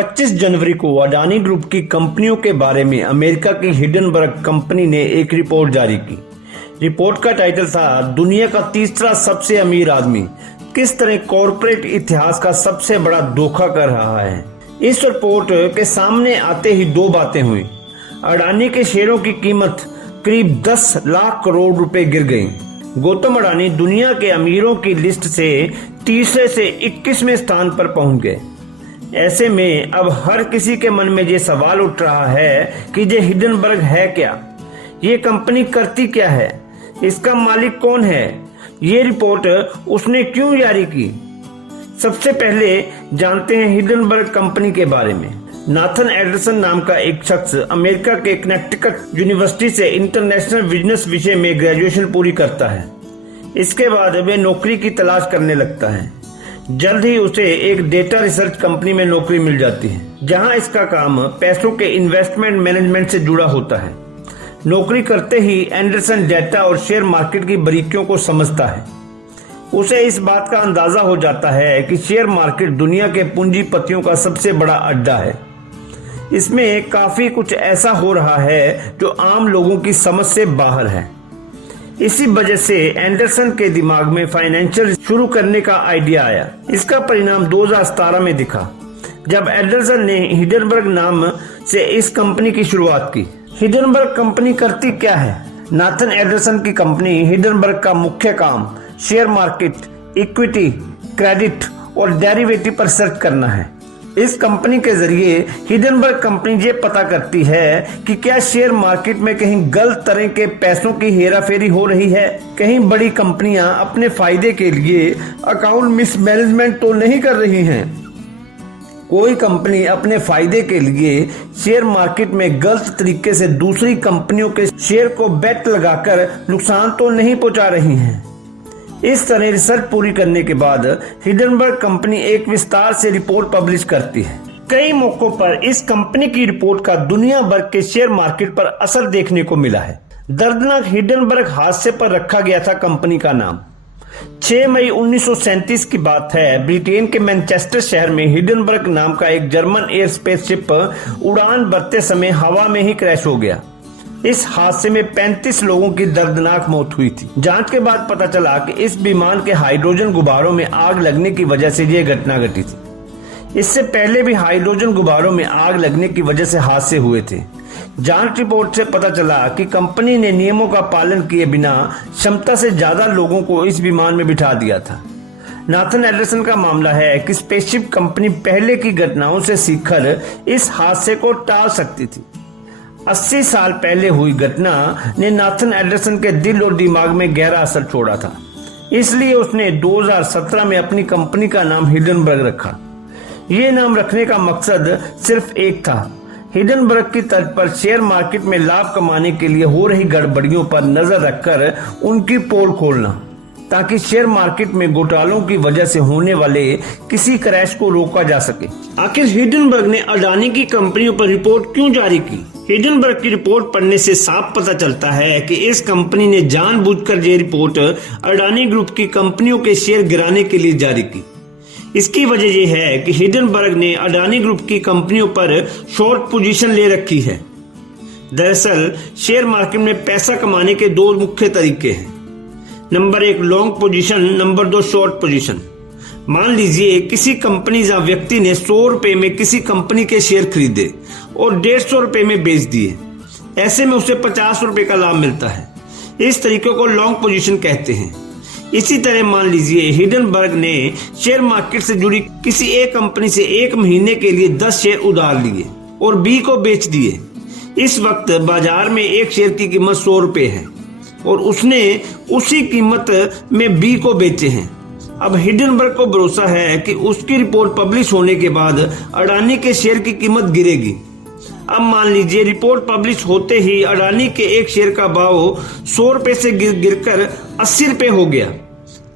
25 जनवरी को अडानी ग्रुप की कंपनियों के बारे में अमेरिका की हिंडनबर्ग कंपनी ने एक रिपोर्ट जारी की। रिपोर्ट का टाइटल था दुनिया का तीसरा सबसे अमीर आदमी किस तरह कॉरपोरेट इतिहास का सबसे बड़ा धोखा कर रहा है। इस रिपोर्ट के सामने आते ही दो बातें हुई। अडानी के शेयरों की कीमत करीब 10 लाख करोड़ रुपए गिर गई। गौतम अडानी दुनिया के अमीरों की लिस्ट से तीसरे से 21वें स्थान पर पहुंच गए। ऐसे में अब हर किसी के मन में ये सवाल उठ रहा है कि ये हिंडनबर्ग है क्या, ये कंपनी करती क्या है, इसका मालिक कौन है, ये रिपोर्ट उसने क्यों जारी की। सबसे पहले जानते हैं हिंडनबर्ग कंपनी के बारे में। नाथन एंडरसन नाम का एक शख्स अमेरिका के कनेक्टिकट यूनिवर्सिटी से इंटरनेशनल बिजनेस विषय में ग्रेजुएशन पूरी करता है। इसके बाद वे नौकरी की तलाश करने लगता है। जल्द ही उसे एक डेटा रिसर्च कंपनी में नौकरी मिल जाती है, जहां इसका काम पैसों के इन्वेस्टमेंट मैनेजमेंट से जुड़ा होता है। नौकरी करते ही एंडरसन डेटा और शेयर मार्केट की बारीकियों को समझता है। उसे इस बात का अंदाजा हो जाता है कि शेयर मार्केट दुनिया के पूंजीपतियों का सबसे बड़ा अड्डा है। इसमें काफी कुछ ऐसा हो रहा है जो आम लोगों की समझ से बाहर है। इसी वजह से एंडरसन के दिमाग में फाइनेंशियल शुरू करने का आइडिया आया। इसका परिणाम 2017 में दिखा, जब एंडरसन ने हिंडनबर्ग नाम से इस कंपनी की शुरुआत की। हिंडनबर्ग कंपनी करती क्या है? नाथन एंडरसन की कंपनी हिंडनबर्ग का मुख्य काम शेयर मार्केट, इक्विटी, क्रेडिट और डेरिवेटिव पर सर्च करना है। इस कंपनी के जरिए हिंडनबर्ग कंपनी ये पता करती है कि क्या शेयर मार्केट में कहीं गलत तरह के पैसों की हेराफेरी हो रही है, कहीं बड़ी कंपनियां अपने फायदे के लिए अकाउंट मिसमैनेजमेंट तो नहीं कर रही हैं, कोई कंपनी अपने फायदे के लिए शेयर मार्केट में गलत तरीके से दूसरी कंपनियों के शेयर को बेट लगाकर नुकसान तो नहीं पहुंचा रही हैं। इस तरह रिसर्च पूरी करने के बाद हिंडनबर्ग कंपनी एक विस्तार से रिपोर्ट पब्लिश करती है। कई मौकों पर इस कंपनी की रिपोर्ट का दुनिया भर के शेयर मार्केट पर असर देखने को मिला है। दर्दनाक हिंडनबर्ग हादसे पर रखा गया था कंपनी का नाम। 6 मई 1937 की बात है। ब्रिटेन के मैनचेस्टर शहर में हिंडनबर्ग नाम का एक जर्मन एयर स्पेसशिप उड़ान भरते समय हवा में ही क्रैश हो गया। इस हादसे में 35 लोगों की दर्दनाक मौत हुई थी। जांच के बाद पता चला कि इस विमान के हाइड्रोजन गुब्बारों में आग लगने की वजह से यह घटना घटी थी। इससे पहले भी हाइड्रोजन गुब्बारों में आग लगने की वजह से हादसे हुए थे। जांच रिपोर्ट से पता चला कि कंपनी ने नियमों का पालन किए बिना क्षमता से ज्यादा लोगों को इस विमान में बिठा दिया था। नाथन एंडरसन का मामला है कि स्पेसशिप कंपनी पहले की घटनाओं से सीखकर इस हादसे को टाल सकती थी। 80 साल पहले हुई घटना ने नाथन एंडरसन के दिल और दिमाग में गहरा असर छोड़ा था। इसलिए उसने 2017 में अपनी कंपनी का नाम हिंडनबर्ग रखा। ये नाम रखने का मकसद सिर्फ एक था, हिंडनबर्ग की तर्ज पर शेयर मार्केट में लाभ कमाने के लिए हो रही गड़बड़ियों पर नजर रखकर उनकी पोल खोलना, ताकि शेयर मार्केट में घोटालों की वजह से होने वाले किसी क्रैश को रोका जा सके। आखिर हिंडनबर्ग ने अडानी की कंपनियों पर रिपोर्ट क्यों जारी की? हिंडनबर्ग की रिपोर्ट पढ़ने से साफ पता चलता है कि इस कंपनी ने जानबूझकर ये रिपोर्ट अडानी ग्रुप की कंपनियों के शेयर गिराने के लिए जारी की। इसकी वजह यह है कि हिंडनबर्ग ने अडानी ग्रुप की कंपनियों पर शॉर्ट पोजीशन ले रखी है। दरअसल शेयर मार्केट में पैसा कमाने के दो मुख्य तरीके हैं। Number 1 long position, number 2 short position. मान लीजिए किसी कंपनी या व्यक्ति ने 100 रुपए में किसी कंपनी के शेयर खरीदे और 150 रुपए में बेच दिए। ऐसे में उसे 50 रुपए का लाभ मिलता है। इस तरीके को लॉन्ग पोजीशन कहते हैं। इसी तरह मान लीजिए हिंडनबर्ग ने शेयर मार्केट से जुड़ी किसी एक कंपनी से 1 महीने के लिए 10 शेयर उधार लिए और बी को बेच दिए। इस वक्त बाजार में एक शेयर की कीमत 100 रुपए है और उसने उसी कीमत में बी को बेचे हैं। अब हिंडनबर्ग को भरोसा है कि उसकी रिपोर्ट पब्लिश होने के बाद अडानी के शेयर की कीमत गिरेगी। अब मान लीजिए रिपोर्ट पब्लिश होते ही अडानी के एक शेयर का भाव 100 रुपए से गिरकर 80 रुपए हो गया।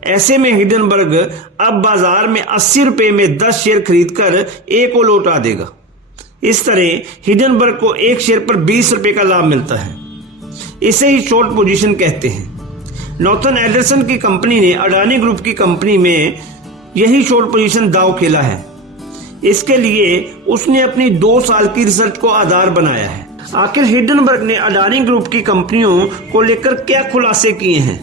ऐसे में हिंडनबर्ग अब बाजार में 80 रुपए में 10 शेयर खरीदकर ए को लौटा देगा। इस तरह हिंडनबर्ग को एक शेयर पर 20 रुपए का लाभ मिलता है। इसे ही शॉर्ट पोजीशन कहते हैं। नाथन एंडरसन की कंपनी ने अडानी ग्रुप की कंपनी में यही शॉर्ट पोजीशन दांव खेला है। इसके लिए उसने अपनी 2 साल की रिसर्च को आधार बनाया है। आखिर हिंडनबर्ग ने अडानी ग्रुप की कंपनियों को लेकर क्या खुलासे किए हैं?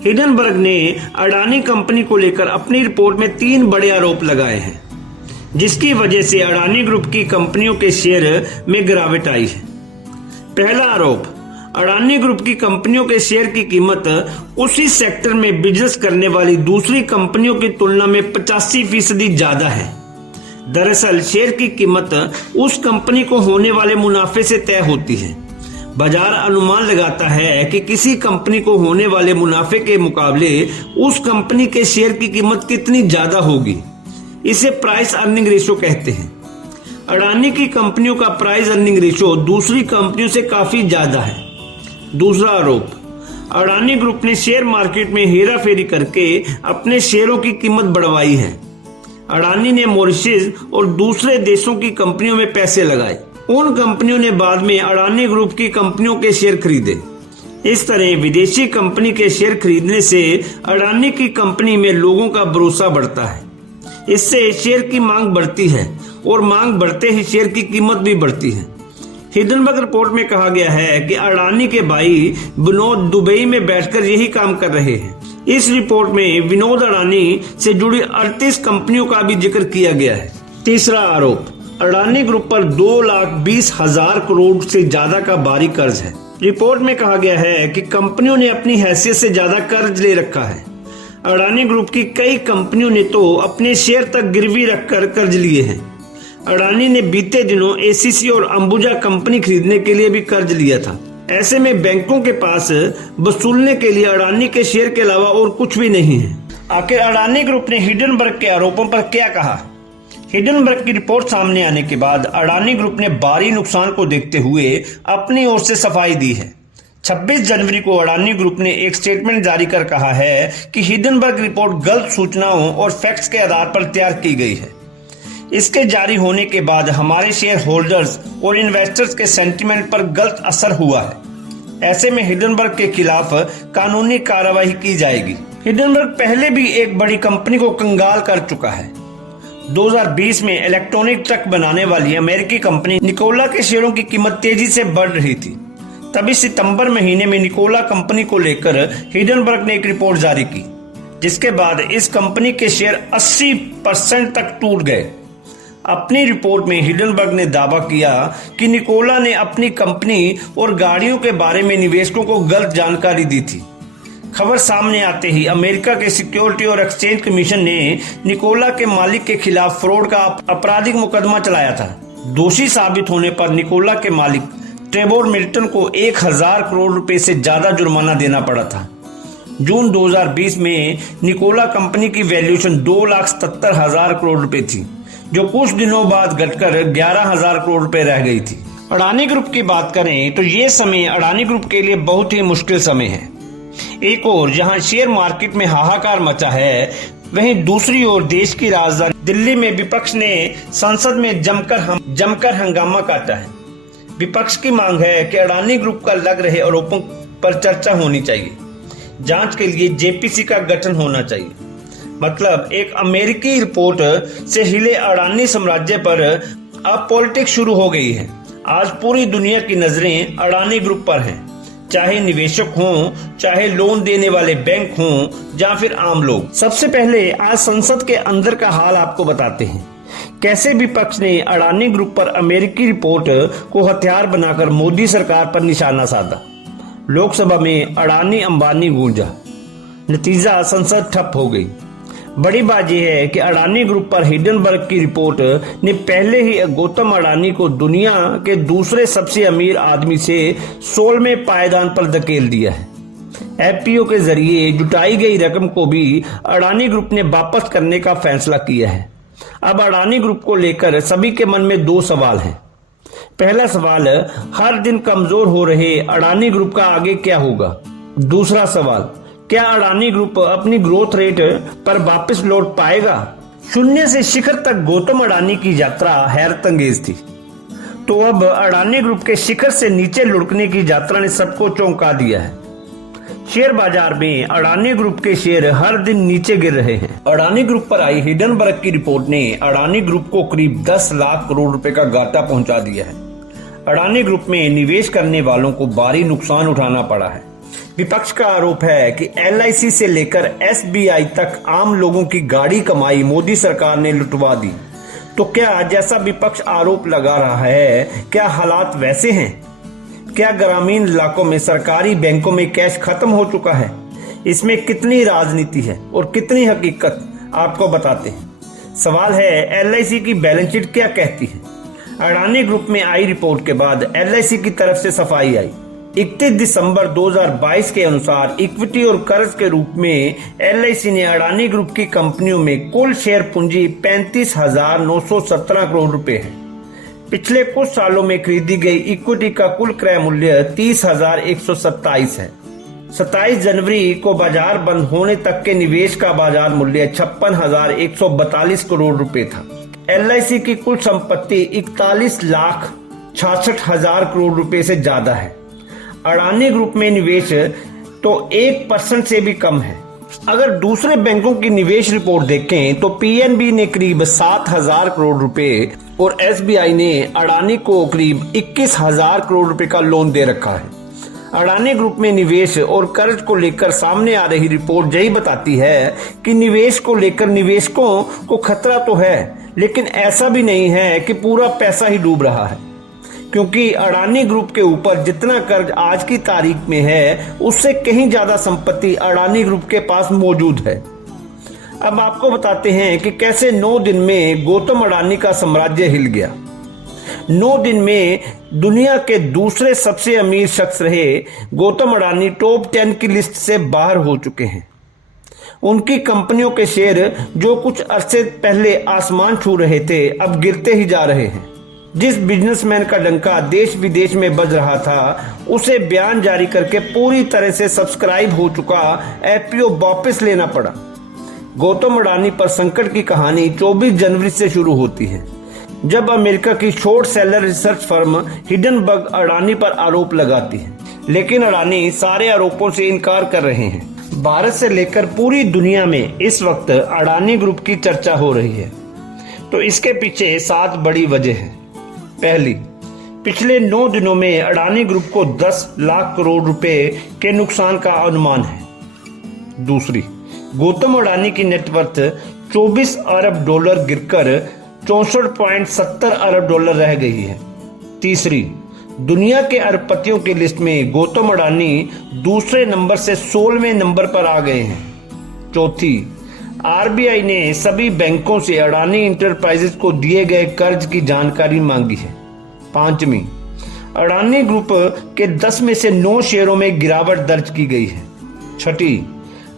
हिंडनबर्ग ने अडानी कंपनी को लेकर अपनी रिपोर्ट में 3 बड़े आरोप लगाए हैं, जिसकी वजह से अडानी ग्रुप की कंपनियों के शेयर में गिरावट आई है। पहला आरोप, अडानी ग्रुप की कंपनियों के शेयर की कीमत उसी सेक्टर में बिजनेस करने वाली दूसरी कंपनियों की तुलना में 85% ज्यादा है। दरअसल शेयर की कीमत उस कंपनी को होने वाले मुनाफे से तय होती है। बाजार अनुमान लगाता है कि किसी कंपनी को होने वाले मुनाफे के मुकाबले उस कंपनी के शेयर की कीमत कितनी ज्यादा होगी। इसे प्राइस अर्निंग रेशो कहते हैं। अडानी की कंपनियों का प्राइस अर्निंग रेशो दूसरी कंपनियों से काफी ज्यादा है। दूसरा आरोप, अडानी ग्रुप ने शेयर मार्केट में हेराफेरी करके अपने शेयरों की कीमत बढ़वाई है। अडानी ने मॉरिशस और दूसरे देशों की कंपनियों में पैसे लगाए। उन कंपनियों ने बाद में अडानी ग्रुप की कंपनियों के शेयर खरीदे। इस तरह विदेशी कंपनी के शेयर खरीदने से अडानी की कंपनी में लोगों का भरोसा बढ़ता है। इससे शेयर की मांग बढ़ती है और मांग बढ़ते ही शेयर की कीमत भी बढ़ती है। हिंडनबर्ग रिपोर्ट में कहा गया है कि अडानी के भाई विनोद दुबई में बैठकर यही काम कर रहे हैं। इस रिपोर्ट में विनोद अडानी से जुड़ी 38 कंपनियों का भी जिक्र किया गया है। तीसरा आरोप, अडानी ग्रुप पर 2,20,000 करोड़ से ज्यादा का भारी कर्ज है। रिपोर्ट में कहा गया है कि कंपनियों ने अपनी हैसियत से ज्यादा कर्ज ले रखा है। अडानी ग्रुप की कई कंपनियों ने तो अपने शेयर तक गिरवी रखकर कर्ज लिए हैं। अडानी ने बीते दिनों एसीसी और अंबुजा कंपनी खरीदने के लिए भी कर्ज लिया था। ऐसे में बैंकों के पास वसूलने के लिए अडानी के शेयर के अलावा और कुछ भी नहीं है। आखिर अडानी ग्रुप ने हिंडनबर्ग के आरोपों पर क्या कहा? हिंडनबर्ग की रिपोर्ट सामने आने के बाद अडानी ग्रुप ने भारी नुकसान को देखते हुए अपनी ओर से सफाई दी है। 26 जनवरी को अडानी ग्रुप ने एक स्टेटमेंट जारी कर कहा है कि हिंडनबर्ग रिपोर्ट गलत सूचनाओं और फैक्ट्स के आधार पर तैयार की गई है। इसके जारी होने के बाद हमारे शेयर होल्डर्स और इन्वेस्टर्स के सेंटिमेंट पर गलत असर हुआ है। ऐसे में हिंडनबर्ग के खिलाफ कानूनी कार्रवाई की जाएगी। हिंडनबर्ग पहले भी एक बड़ी कंपनी को कंगाल कर चुका है। 2020 में इलेक्ट्रॉनिक ट्रक बनाने वाली अमेरिकी कंपनी निकोला के शेयरों की कीमत तेजी से बढ़ रही थी। तभी सितंबर महीने में निकोला कंपनी को लेकर हिंडनबर्ग ने एक रिपोर्ट जारी की, जिसके बाद इस कंपनी के शेयर 80% तक टूट गए। अपनी रिपोर्ट में हिंडनबर्ग ने दावा किया कि निकोला ने अपनी कंपनी और गाड़ियों के बारे में निवेशकों को गलत जानकारी दी थी। खबर सामने आते ही अमेरिका के सिक्योरिटी और एक्सचेंज कमीशन ने निकोला के मालिक के खिलाफ फ्रॉड का आपराधिक मुकदमा चलाया था। दोषी साबित होने पर निकोला के मालिक ट्रेवोर मिल्टन को 1,000 करोड़ रुपए से ज्यादा जुर्माना देना पड़ा था। जून 2020 में निकोला कंपनी की वैल्यूएशन 2,77,000 करोड़ रुपए थी, जो कुछ दिनों बाद घटकर 11,000 करोड़ रुपए रह गई थी। अडानी ग्रुप की बात करें तो ये समय अडानी ग्रुप के लिए बहुत ही मुश्किल समय है। एक ओर जहां शेयर मार्केट में हाहाकार मचा है, वहीं दूसरी ओर देश की राजधानी दिल्ली में विपक्ष ने संसद में जमकर हंगामा काटा है। विपक्ष की मांग है कि अडानी ग्रुप का लग रहे आरोपों पर चर्चा होनी चाहिए। जांच के लिए जेपीसी का गठन होना चाहिए। मतलब एक अमेरिकी रिपोर्ट से हिले अडानी साम्राज्य पर अब पॉलिटिक्स शुरू हो गई है। आज पूरी दुनिया की नजरें अडानी ग्रुप पर हैं, चाहे निवेशक हों, चाहे लोन देने वाले बैंक हों, या फिर आम लोग। सबसे पहले आज संसद के अंदर का हाल आपको बताते हैं। कैसे विपक्ष ने अडानी ग्रुप पर अमेरिकी रिपोर्ट को हथियार बनाकर मोदी सरकार पर निशाना साधा। लोकसभा में अडानी अंबानी गूंजा, नतीजा संसद ठप हो गई। बड़ी बात यह है कि अडानी ग्रुप पर हिंडनबर्ग की रिपोर्ट ने पहले ही गौतम अडानी को दुनिया के दूसरे सबसे अमीर आदमी से 16वें पायदान पर धकेल दिया है। एफपीओ के जरिए जुटाई गई रकम को भी अडानी ग्रुप ने वापस करने का फैसला किया है। अब अडानी ग्रुप को लेकर सभी के मन में 2 सवाल हैं। पहला सवाल, हर दिन कमजोर हो रहे अडानी ग्रुप का आगे क्या होगा? दूसरा सवाल, क्या अडानी ग्रुप अपनी ग्रोथ रेट पर वापस लौट पाएगा? शून्य से शिखर तक गौतम अडानी की यात्रा हैरतअंगेज थी, तो अब अडानी ग्रुप के शिखर से नीचे लुढ़कने की यात्रा ने सबको चौंका दिया है। शेयर बाजार में अडानी ग्रुप के शेयर हर दिन नीचे गिर रहे हैं। अडानी ग्रुप पर आई हिडनबर्ग की रिपोर्ट ने अडानी ग्रुप को करीब 10 लाख करोड़ रुपए का घाटा पहुंचा दिया है। अडानी ग्रुप में निवेश करने वालों को भारी नुकसान उठाना पड़ा है। विपक्ष का आरोप है कि LIC से लेकर SBI तक आम लोगों की गाड़ी कमाई मोदी सरकार ने लुटवा दी। तो क्या जैसा विपक्ष आरोप लगा रहा है, क्या हालात वैसे हैं? क्या ग्रामीण इलाकों में सरकारी बैंकों में कैश खत्म हो चुका है? इसमें कितनी राजनीति है और कितनी हकीकत, आपको बताते हैं। सवाल है, LIC की बैलेंस शीट क्या कहती है? अडानी ग्रुप में आई रिपोर्ट के बाद LIC की तरफ से सफाई आई। 31 दिसंबर 2022 के अनुसार इक्विटी और कर्ज के रूप में LIC ने अडानी ग्रुप की कंपनियों में कुल शेयर पूंजी 35,917 करोड़ रुपए है। पिछले कुछ सालों में खरीदी गई इक्विटी का कुल क्रय मूल्य 30,127 है। 27 जनवरी को बाजार बंद होने तक के निवेश का बाजार मूल्य 56,142 करोड़ रुपए था। LIC की कुल संपत्ति 41,66,000 करोड़ रुपए से ज्यादा है। अडानी ग्रुप में निवेश तो 1% से भी कम है। अगर दूसरे बैंकों की निवेश रिपोर्ट देखें तो PNB ने करीब 7,000 करोड़ रुपए और SBI ने अडानी को करीब 21,000 करोड़ रुपए का लोन दे रखा है। अडानी ग्रुप में निवेश और कर्ज को लेकर सामने आ रही रिपोर्ट यही बताती है कि निवेश को लेकर निवेशकों को खतरा तो है, लेकिन ऐसा भी नहीं है कि पूरा पैसा ही डूब रहा है, क्योंकि अडानी ग्रुप के ऊपर जितना कर्ज आज की तारीख में है उससे कहीं ज्यादा संपत्ति अडानी ग्रुप के पास मौजूद है। अब आपको बताते हैं कि कैसे 9 दिन में गौतम अडानी का साम्राज्य हिल गया। 9 दिन में दुनिया के दूसरे सबसे अमीर शख्स रहे गौतम अडानी टॉप 10 की लिस्ट से बाहर हो चुके हैं। उनकी कंपनियों के शेयर जो कुछ अरसे पहले आसमान छू रहे थे, अब गिरते ही जा रहे हैं। जिस बिजनेसमैन का डंका देश विदेश में बज रहा था, उसे बयान जारी करके पूरी तरह से सब्सक्राइब हो चुका IPO वापस लेना पड़ा। गौतम अडानी पर संकट की कहानी 24 जनवरी से शुरू होती है, जब अमेरिका की short seller research firm Hindenburg Adani पर आरोप लगाती है। लेकिन अडानी सारे आरोपों से इनकार कर रहे हैं। भारत से लेकर पूरी दुनिया में इस वक्त अडानी ग्रुप की चर्चा हो रही है, तो इसके पीछे 7 बड़ी वजह है। पहली, पिछले 9 दिनों में अडानी ग्रुप को 10 लाख करोड़ रुपए के नुकसान का अनुमान है। दूसरी, गौतम अडानी की नेटवर्थ 24 अरब डॉलर गिरकर 64.70 अरब डॉलर रह गई है। तीसरी, दुनिया के अरबपतियों की लिस्ट में गौतम अडानी दूसरे नंबर से 16वें नंबर पर आ गए हैं। चौथी, RBI ने सभी बैंकों से अडानी इंटरप्राइजेज को दिए गए कर्ज की जानकारी मांगी है। पांचवी, अडानी ग्रुप के 10 में से 9 शेयरों में गिरावट दर्ज की गई है। छठी,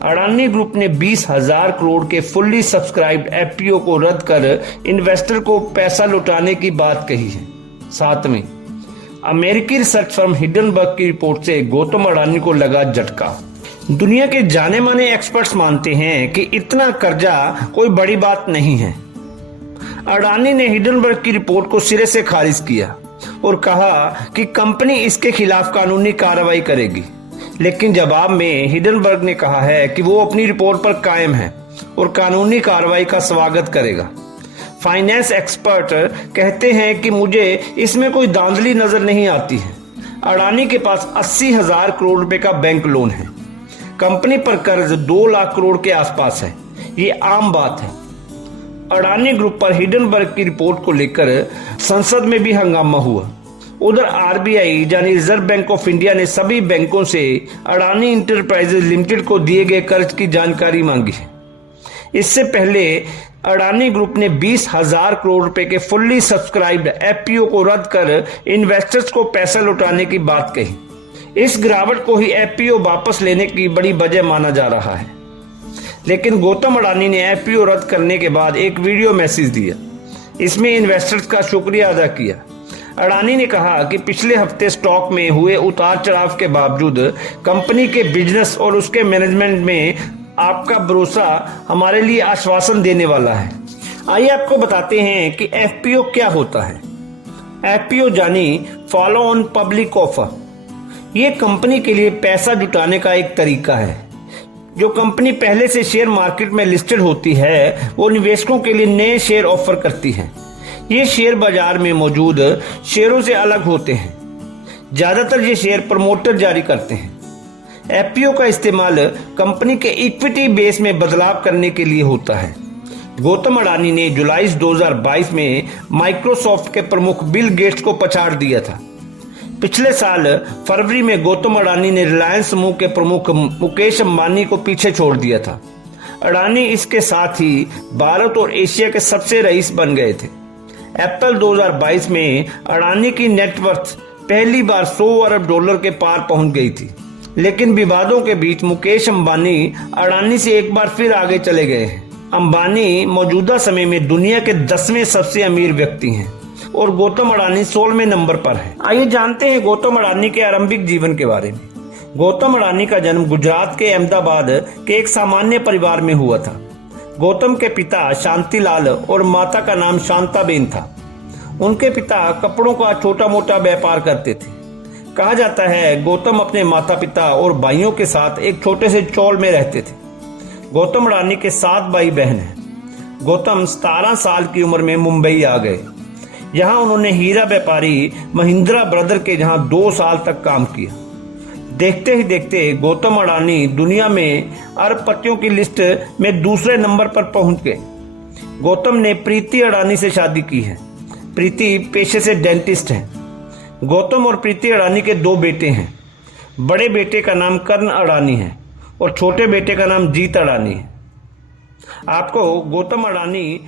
अडानी ग्रुप ने 20,000 करोड़ के फुल्ली सब्सक्राइब्ड IPO को रद्द कर इन्वेस्टर को पैसा लौटाने की बात कही है। सातवीं, अमेरिकी रिसर्च फर्म हिडनबर्ग की रिपोर्ट से गौतम अडानी को लगा झटका। दुनिया के जाने माने एक्सपर्ट्स मानते हैं कि इतना कर्जा कोई बड़ी बात नहीं है। अडानी ने हिडनबर्ग की रिपोर्ट को सिरे से खारिज किया और कहा कि कंपनी इसके खिलाफ कानूनी कार्रवाई करेगी। लेकिन जवाब में हिडनबर्ग ने कहा है कि वो अपनी रिपोर्ट पर कायम है और कानूनी कार्रवाई का स्वागत करेगा। फाइनेंस एक्सपर्ट कहते हैं कि मुझे इसमें कोई धांधली नजर नहीं आती है। अडानी के पास 80,000 करोड़ रुपए का बैंक लोन है। कंपनी पर कर्ज 2 लाख करोड़ के आसपास है। ये आम बात है। अडानी ग्रुप पर हिडनबर्ग की रिपोर्ट को लेकर संसद में भी हंगामा हुआ। उधर RBI यानी रिजर्व बैंक ऑफ इंडिया ने सभी बैंकों से अडानी इंटरप्राइजेज लिमिटेड को दिए गए कर्ज की जानकारी मांगी है। इससे पहले अडानी ग्रुप ने 20,000 करोड़ रुपए के फुल्ली सब्सक्राइब्ड IPO को रद्द कर इन्वेस्टर्स को पैसा लौटाने की बात कही। इस गिरावट को ही IPO वापस लेने की बड़ी वजह माना जा रहा है। लेकिन गौतम अडानी ने IPO रद्द करने के बाद एक वीडियो मैसेज दिया। इसमें इन्वेस्टर्स का शुक्रिया अदा किया। अडानी ने कहा कि पिछले हफ्ते स्टॉक में हुए उतार चढ़ाव के बावजूद कंपनी के बिजनेस और उसके मैनेजमेंट में आपका भरोसा हमारे लिए आश्वासन देने वाला है। आइए आपको बताते हैं कि FPO क्या होता है। FPO यानी फॉलो ऑन पब्लिक ऑफर। ये कंपनी के लिए पैसा जुटाने का एक तरीका है। जो कंपनी पहले से शेयर मार्केट में लिस्टेड होती है वो निवेशकों के लिए नए शेयर ऑफर करती है। ये शेयर बाजार में मौजूद शेयरों से अलग होते हैं। ज्यादातर ये शेयर प्रमोटर जारी करते हैं। एफपीओ का इस्तेमाल कंपनी के इक्विटी बेस में बदलाव करने के लिए होता है। गौतम अडानी ने जुलाई 2022 में माइक्रोसॉफ्ट के प्रमुख बिल गेट्स को पछाड़ दिया था। पिछले साल फरवरी में गौतम अडानी ने रिलायंस समूह के प्रमुख मुकेश अंबानी को पीछे छोड़ दिया था। अडानी इसके साथ ही भारत और एशिया के सबसे रईस बन गए थे। अप्रैल 2022 में अडानी की नेटवर्थ पहली बार $100 अरब के पार पहुंच गई थी। लेकिन विवादों के बीच मुकेश अंबानी अडानी से एक बार फिर आगे चले गए हैं। अंबानी मौजूदा समय में दुनिया के 10वें सबसे अमीर व्यक्ति हैं और गौतम अडानी 16वें नंबर पर है। आइए जानते हैं गौतम अडानी के आरंभिक जीवन के बारे में। गौतम अडानी का जन्म गुजरात के अहमदाबाद के एक सामान्य परिवार में हुआ था। गौतम के पिता शांतिलाल और माता का नाम शांताबेन था। उनके पिता कपड़ों का छोटा मोटा व्यापार करते थे। कहा जाता है गौतम अपने माता पिता और भाइयों के साथ एक छोटे से चौल में रहते थे। गौतम अडानी के 7 भाई बहन हैं। गौतम 17 साल की उम्र में मुंबई आ गए। यहाँ उन्होंने हीरा व्यापारी महिंद्रा ब्रदर के जहाँ 2 साल तक काम किया। देखते ही देखते गौतम अडानी दुनिया में अरबपतियों की लिस्ट में दूसरे नंबर पर पहुंच गए। गौतम ने प्रीति अडानी से शादी की है। प्रीति पेशे से डेंटिस्ट हैं। गौतम और प्रीति अडानी के 2 बेटे हैं। बड़े बेटे का नाम कर्ण अडानी है और छोटे बेटे का नाम जीत अडानी है। आपको गौतम अडानी